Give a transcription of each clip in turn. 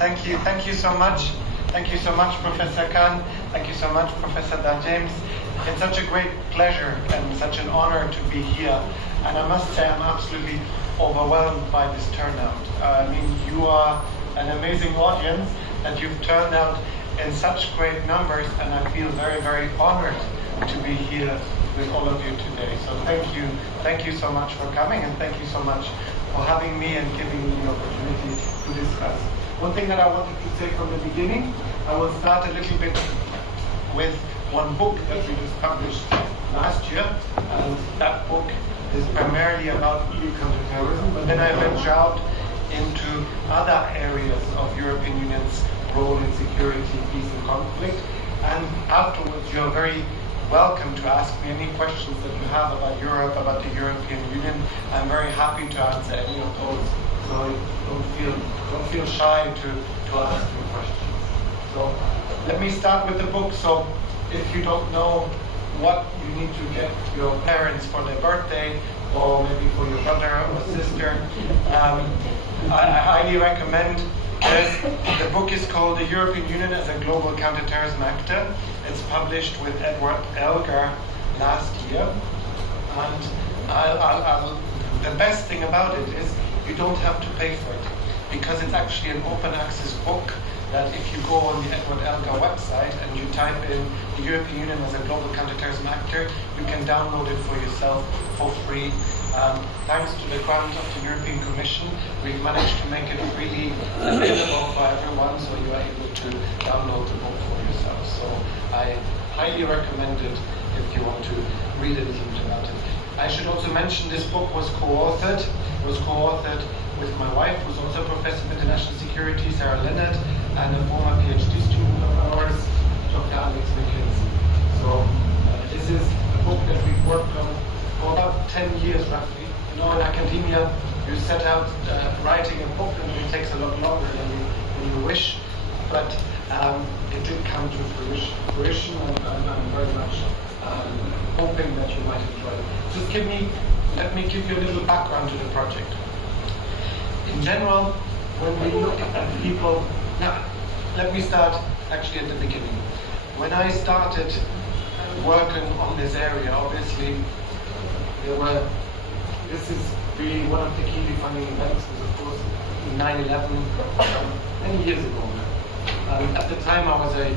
Thank you so much. Thank you so much, Professor Khan. Thank you so much, Professor Dan James. It's such a great pleasure and such an honor to be here. And I must say I'm absolutely overwhelmed by this turnout. I mean, you are an amazing audience that you've turned out in such great numbers, and I feel very, very honored to be here with all of you today. So thank you so much for coming, and thank you so much for having me and giving me the opportunity to discuss. One thing that I wanted to say from the beginning, I will start a little bit with one book that we just published last year, and that book is primarily about EU counterterrorism, but then I venture out into other areas of European Union's role in security, peace and conflict, and afterwards you're very welcome to ask me any questions that you have about Europe, about the European Union. I'm very happy to answer any of those, so don't feel shy to ask me questions. So let me start with the book. So if you don't know what you need to get your parents for their birthday, or maybe for your brother or sister, I highly recommend this. The book is called The European Union as a Global Counterterrorism Actor. It's published with Edward Elgar last year. And the best thing about it is you don't have to pay for it, because it's actually an open access book that if you go on the Edward Elgar website and you type in the European Union as a Global Counterterrorism Actor, you can download it for yourself for free. Thanks to the grant of the European Commission, we've managed to make it freely available for everyone, so you are able to download the book for yourself. So I highly recommend it if you want to read a little bit about it. I should also mention this book was co-authored. It was co-authored with my wife, who's also a professor of international security, Sarah Leonard, and a former PhD student of ours, Dr. Alex McKenzie. So this is a book that we've worked on for about 10 years roughly. You know, in academia, you set out writing a book, and it takes a lot longer than you wish, but it did come to fruition, and I'm very much hoping that you might enjoy it. Let me give you a little background to the project. In general, when we look at people, now let me start actually at the beginning. When I started working on this area, obviously this is really one of the key defining events was of course 9/11 many years ago now. At the time I was a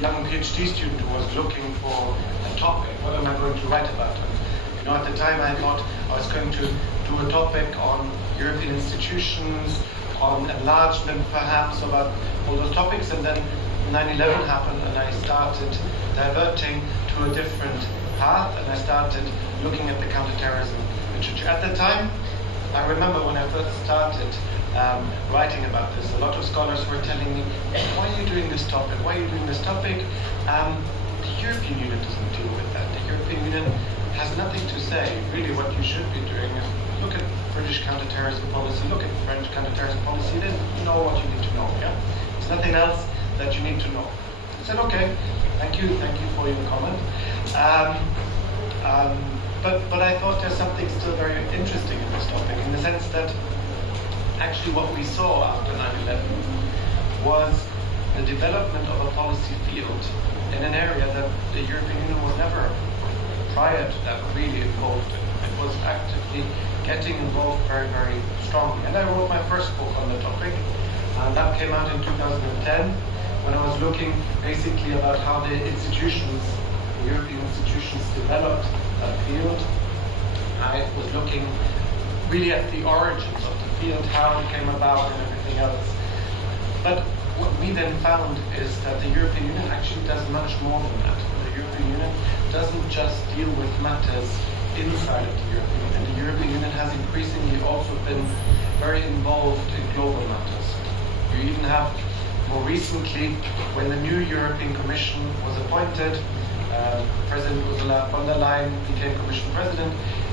young PhD student who was looking for a topic. What am I going to write about? And, you know, at the time I thought I was going to do a topic on European institutions, on enlargement perhaps, about all those topics, and then 9/11 happened and I started diverting to a different path, and I started looking at the counterterrorism literature. At the time, I remember when I first started writing about this, a lot of scholars were telling me, why are you doing this topic? Why are you doing this topic? The European Union doesn't deal with that. The European Union has nothing to say. Really what you should be doing is look at British counterterrorism policy, look at French counterterrorism policy, then you know what you need to know. Yeah? There's nothing else that you need to know. I said, okay, thank you for your comment. But I thought there's something still very interesting in this topic, in the sense that actually what we saw after 9/11 was the development of a policy field in an area that the European Union was never prior to that really involved in. It was actively getting involved very, very strongly. And I wrote my first book on the topic, and that came out in 2010, when I was looking basically about how the institutions, the European institutions, developed that field. I was looking really at the origins of the field, how it came about and everything else. But what we then found is that the European Union actually does much more than that. The European Union doesn't just deal with matters inside of the European Union. The European Union has increasingly also been very involved in global matters. You even have more recently, when the new European Commission was appointed, President Ursula von der Leyen became Commission President,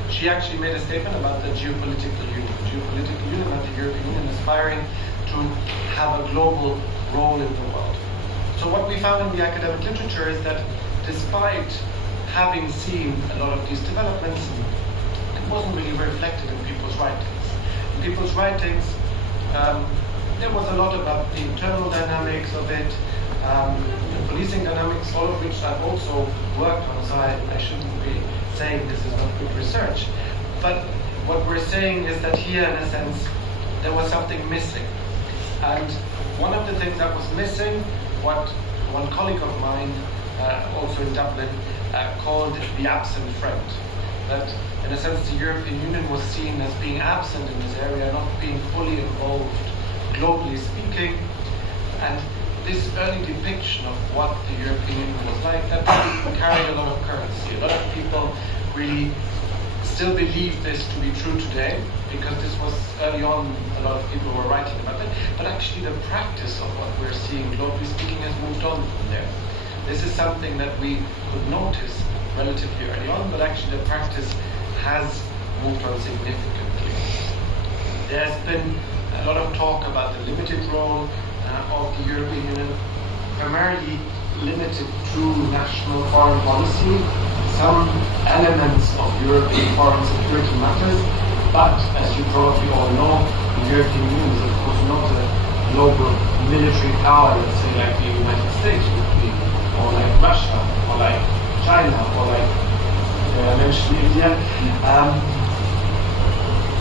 she actually made a statement about the geopolitical union. Geopolitical union, that the European Union is aspiring to have a global role in the world. So what we found in the academic literature is that despite having seen a lot of these developments, it wasn't really reflected in people's writings. In people's writings, there was a lot about the internal dynamics of it, the policing dynamics, all of which I've also worked on, so I shouldn't be saying this is not good research. But what we're saying is that here, in a sense, there was something missing. And one of the things that was missing, what one colleague of mine, also in Dublin, called the absent friend. That, in a sense, the European Union was seen as being absent in this area, not being fully involved, globally speaking. And this early depiction of what the European Union was like, that carried a lot of currency. A lot of people really still believe this to be true today, because this was early on, a lot of people were writing about it. But actually the practice of what we're seeing, globally speaking, has moved on from there. This is something that we could notice relatively early on, but actually the practice has moved on significantly. There's been a lot of talk about the limited role of the European Union, primarily limited to national foreign policy, some elements of European foreign security matters, but as you probably all know, the European Union is of course not a global military power, let's say like the United States would be, or like Russia, or like China, or like I mentioned India.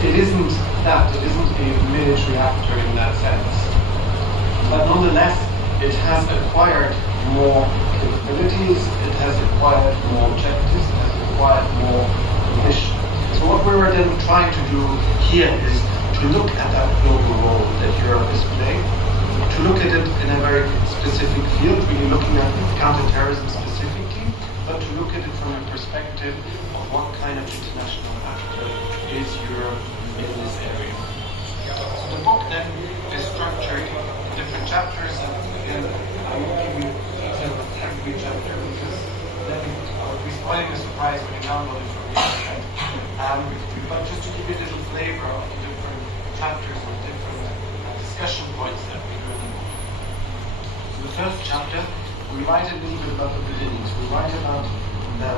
It isn't that, it isn't a military actor in that sense. But nonetheless, it has acquired more capabilities, it has acquired more objectives, it has acquired more ambition. So what we were then trying to do here is to look at that global role that Europe is playing, to look at it in a very specific field, really looking at counterterrorism specifically, but to look at it from a perspective of what kind of international actor is Europe in this area. So the book then is structured in different chapters, and again, I won't give you detail of every chapter because then I would be spoiling the surprise when you download it from the internet. But just to give you a little flavor of the different chapters and different discussion points that we do in the book. So the first chapter, we write a little bit about the beginnings. We write about the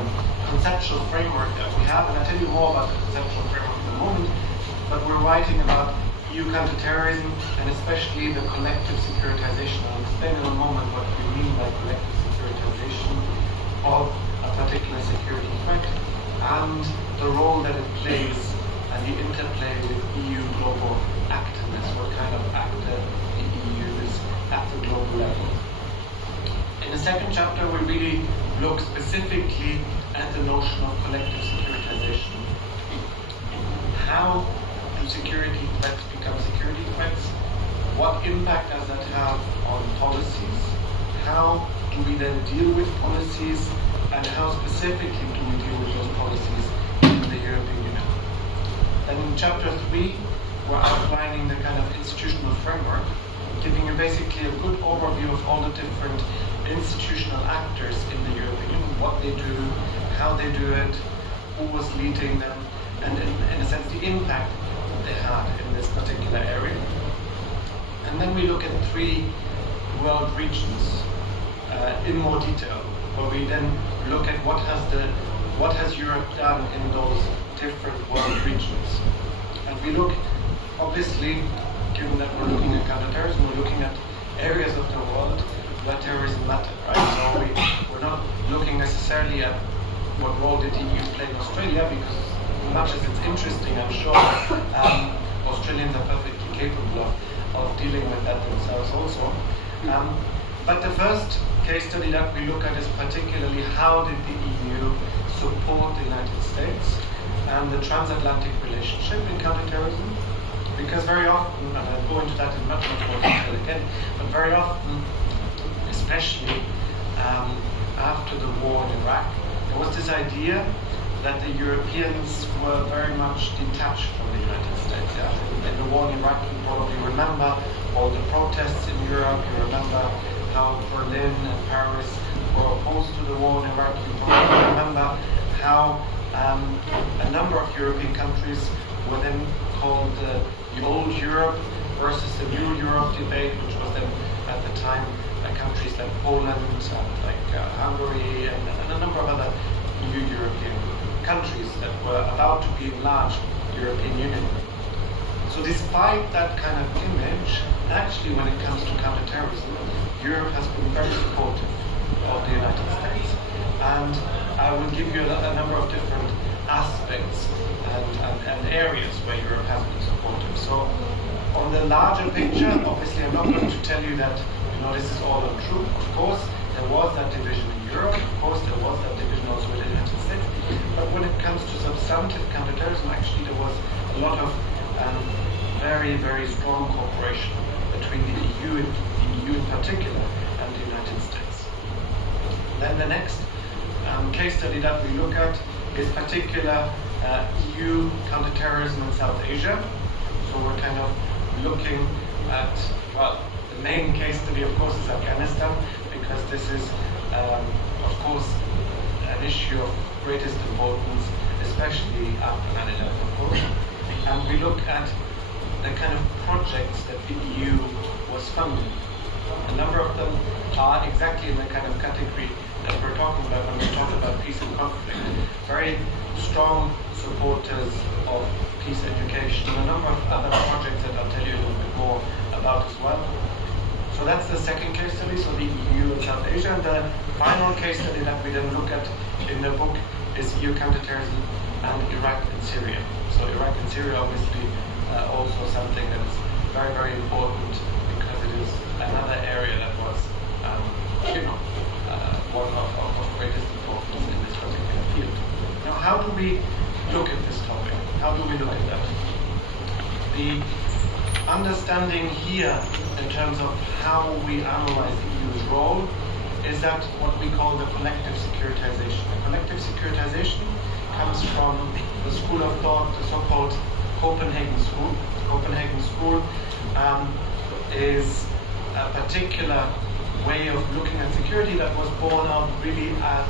conceptual framework that we have, and I'll tell you more about the conceptual framework in a moment, but we're writing about EU counterterrorism and especially the collective securitization. I'll explain in a moment what we mean by collective securitization of a particular security threat and the role that it plays and the interplay with EU global activeness, what kind of actor the EU is at the global level. In the second chapter, we really look specifically at the notion of collective securitization. How do security threats become security threats? What impact does that have on policies? How do we then deal with policies? And how specifically do we deal with those policies in the European Union? And in chapter 3, we're outlining the kind of institutional framework, giving you basically a good overview of all the different institutional actors in the European Union, what they do, how they do it, who was leading them, and in a sense the impact they had in this particular area. And then we look at 3 world regions in more detail, where we then look at what has Europe done in those different world regions. And we look, obviously, given that we're looking at counterterrorism, we're looking at areas of the world where terrorism mattered, right? So we're not looking necessarily at what role did the EU play in Australia, because as much as it's interesting, I'm sure Australians are perfectly capable of dealing with that themselves also. But the first case study that we look at is particularly how did the EU support the United States and the transatlantic relationship in counterterrorism? Because very often, and I'll go into that in much more detail again, but very often, especially after the war in Iraq, there was this idea that the Europeans were very much detached from the United States. Yeah? In the war in Iraq, you probably remember all the protests in Europe, you remember how Berlin and Paris were opposed to the war in Iraq, you probably remember how a number of European countries were then called the old Europe versus the new Europe debate, which was then at the time countries like Poland and like Hungary and a number of other new European countries that were about to be enlarged European Union. So despite that kind of image, actually when it comes to counterterrorism, Europe has been very supportive of the United States. And I will give you a number of different aspects and areas where Europe has been supportive. So on the larger picture, obviously I'm not going to tell you that this is all untrue. Of course, there was that division in Europe. Of course, there was that division also in the United States. But when it comes to substantive counterterrorism, actually there was a lot of very, very strong cooperation between the EU in particular, and the United States. Then the next case study that we look at is particular EU counterterrorism in South Asia. So we're kind of looking at, well, the main case study of course is Afghanistan, because this is of course an issue of greatest importance, especially after 9/11 of course. And we look at the kind of projects that the EU was funding. A number of them are exactly in the kind of category that we're talking about when we talk about peace and conflict. Very strong supporters of peace education, and a number of other projects that I'll tell you a little bit more about as well. So that's the second case study, so the EU and South Asia. And the final case study that we then look at in the book is EU counterterrorism and Iraq and Syria. So Iraq and Syria obviously also something that is very, very important, because it is another area that was one of greatest importance in this particular field. Now, how do we look at this topic? How do we look at that? The understanding here in terms of how we analyze the EU's role is that what we call the collective securitization. The collective securitization comes from the school of thought, the so-called Copenhagen School. The Copenhagen School is a particular way of looking at security that was born out really at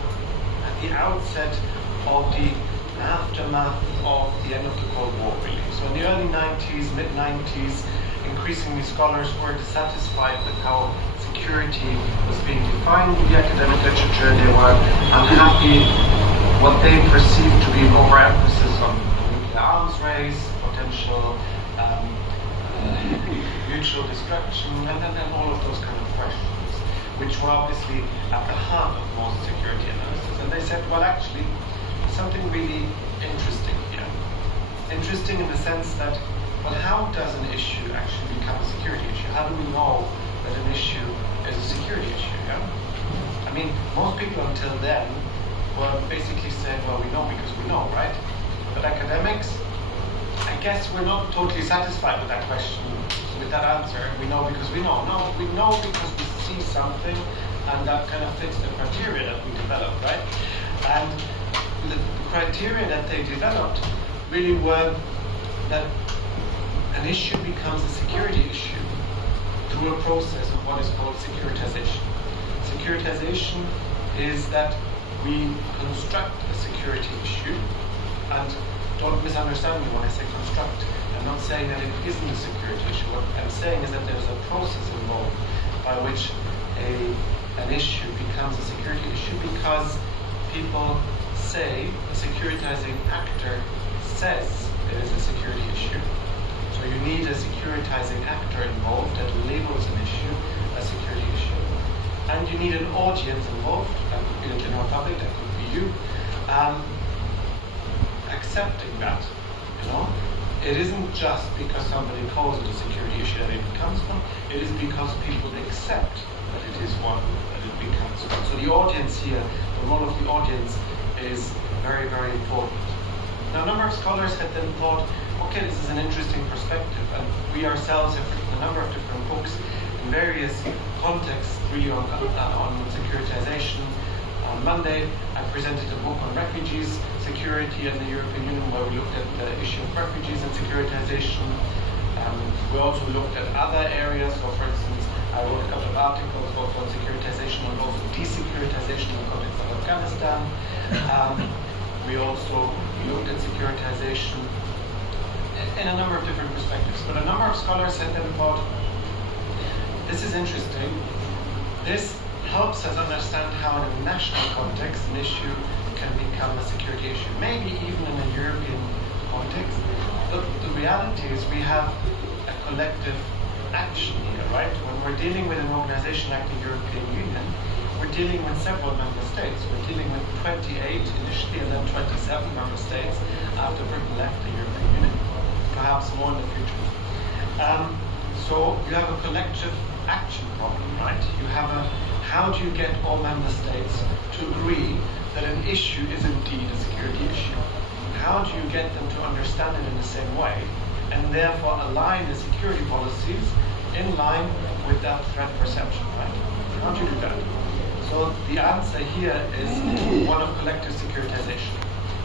the outset of the aftermath of the end of the Cold War, really. So in the early 90s, mid-90s, increasingly scholars were dissatisfied with how security was being defined in the academic literature. They were unhappy what they perceived to be an overemphasis on nuclear arms race, potential mutual destruction, and all of those kind of questions, which were obviously at the heart of most security analysis. And they said, well, actually, something really interesting here. Interesting in the sense that, well, how does an issue actually become a security issue? How do we know that an issue is a security issue? Yeah? I mean, most people until then were basically saying, well, we know because we know, right? But academics, I guess we're not totally satisfied with that question, with that answer. We know because we know. No, we know because we see something, and that kind of fits the criteria that we developed, right? And the criteria that they developed really were that an issue becomes a security issue through a process of what is called securitization. Securitization is that we construct a security issue, and don't misunderstand me when I say construct. I'm not saying that it isn't a security issue. What I'm saying is that there's a process involved by which an issue becomes a security issue, because people say, a securitizing actor says it is a security issue. So you need a securitizing actor involved that labels an issue a security issue. And you need an audience involved, that could be the general public, that could be you, accepting that, It isn't just because somebody calls it a security issue that it becomes one, it is because people accept that it is one, that it becomes one. So the audience here, the role of the audience is very, very important. Now, a number of scholars had then thought, okay, this is an interesting perspective, and we ourselves have written a number of different books in various contexts, really on securitization. On Monday, I presented a book on refugees, security in the European Union, where we looked at the issue of refugees and securitization. We also looked at other areas. So, for instance, I wrote a couple of articles both on securitization and also desecuritization in the context of Afghanistan. We also looked at securitization in a number of different perspectives. But a number of scholars had then thought, this is interesting. This helps us understand how in a national context an issue can become a security issue, maybe even in a European context. But the reality is we have a collective action here, right? When we're dealing with an organization like the European Union, we're dealing with several member states. We're dealing with 28 initially and then 27 member states after Britain left the European Union, perhaps more in the future. So you have a collective action problem, right? You have a, how do you get all member states to agree that an issue is indeed a security issue? How do you get them to understand it in the same way and therefore align the security policies in line with that threat perception, right? How do you do that? So the answer here is one of collective securitization.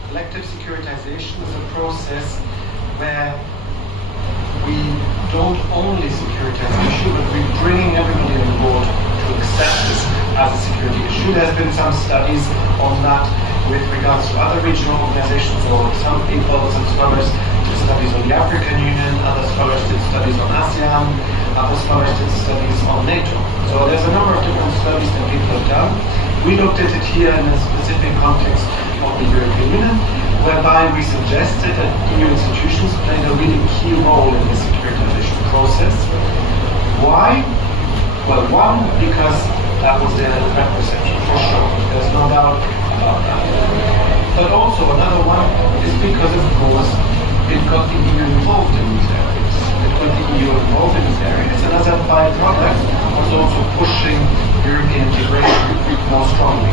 Collective securitization is a process where we don't only securitize the issue, but we're bringing everybody on board to accept this as a security issue. There's been some studies on that with regards to other regional organizations, or some people, some scholars did studies on the African Union, other scholars did studies on ASEAN, other scholars did studies on NATO. So there's a number of different studies that people have done. We looked at it here in a specific context of the European Union, whereby we suggested that EU institutions played a really key role in the securitization process. Why? Well, one, because that was their threat perception, for sure. There's no doubt about that. But also another one is because, of course, it got the EU involved in these areas. It got the EU involved in these areas, and as a byproduct, was also pushing European integration more strongly.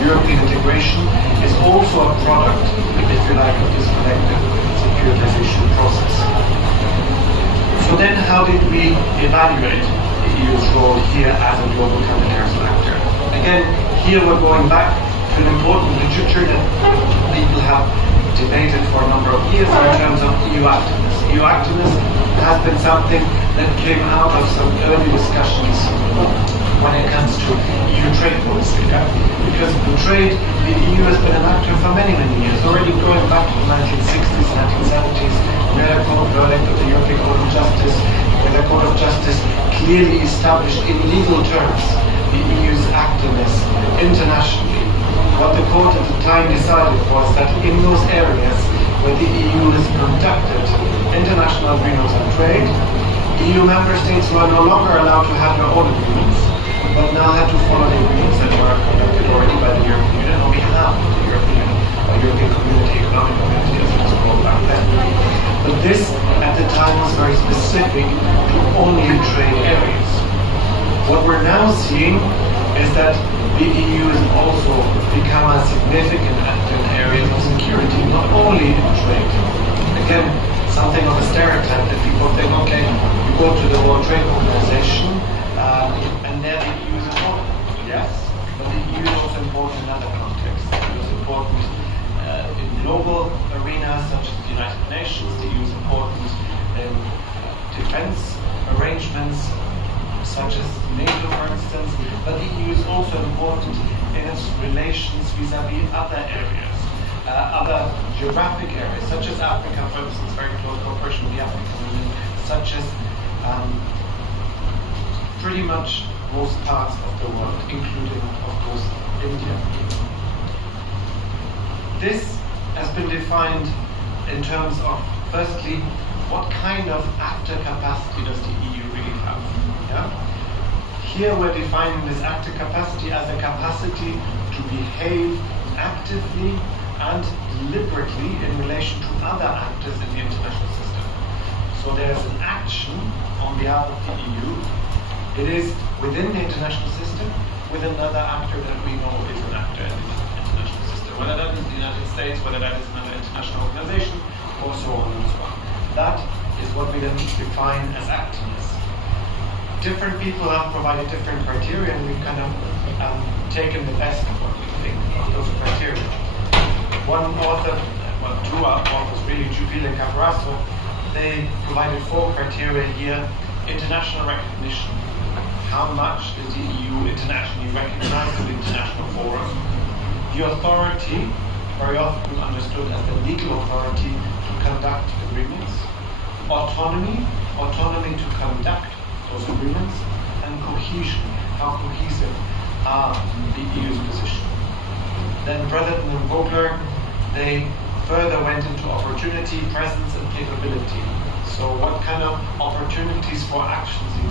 European integration is also a product, if you like, of this collective securitization process. So then how did we evaluate the EU's role here as a global counterterrorism actor? Again, here we're going back to an important literature that people have debated for a number of years in terms of EU activeness. EU activeness has been something that came out of some early discussions when it comes to EU trade policy. Yeah? Because in trade, the EU has been an actor for many, many years, already going back to the 1960s, 1970s. We had a court verdict of the European Court of Justice, where the Court of Justice clearly established in legal terms the EU's activeness internationally. What the court at the time decided was that in those areas where the EU has conducted international agreements on trade, EU member states were no longer allowed to have their own agreements, but now had to follow the agreements that were conducted already by the European Union on behalf of the European Community, Economic Community, as it was called back then. But this, at the time, was very specific to only trade areas. What we're now seeing is that the EU has also become a significant actor in areas of security, not only in trade. Again, something of a stereotype that people think, okay, you go to the World Trade Organization, and there the EU is important. Yes, but the EU is also important in other contexts. The EU is important in global arenas such as the United Nations. The EU is important in defense arrangements such as NATO, for instance. But the EU is also important in its relations vis-à-vis other areas, other geographic areas, such as Africa, for instance, very close cooperation with the African Union, such as pretty much most parts of the world, including, of course, India. This has been defined in terms of, firstly, what kind of actor capacity does the EU really have? Yeah? Here we're defining this actor capacity as a capacity to behave actively and deliberately in relation to other actors in the international system. So there's an action on behalf of the EU. It is within the international system with another actor that we know is an actor in the international system, whether that is the United States, whether that is another international organization, or so on and so on. That is what we then define as activeness. Different people have provided different criteria, and we've kind of taken the best of what we think of those criteria. One author, well, two authors really, Jubile and Caparasso, they provided 4 criteria here. International recognition. How much is the EU internationally recognized in the international forum? The authority, very often understood as the legal authority to conduct agreements. Autonomy to conduct those agreements. And cohesion, how cohesive are the EU's position. Then Bretherton and Vogler, they further went into opportunity, presence, and capability. So what kind of opportunities for actions you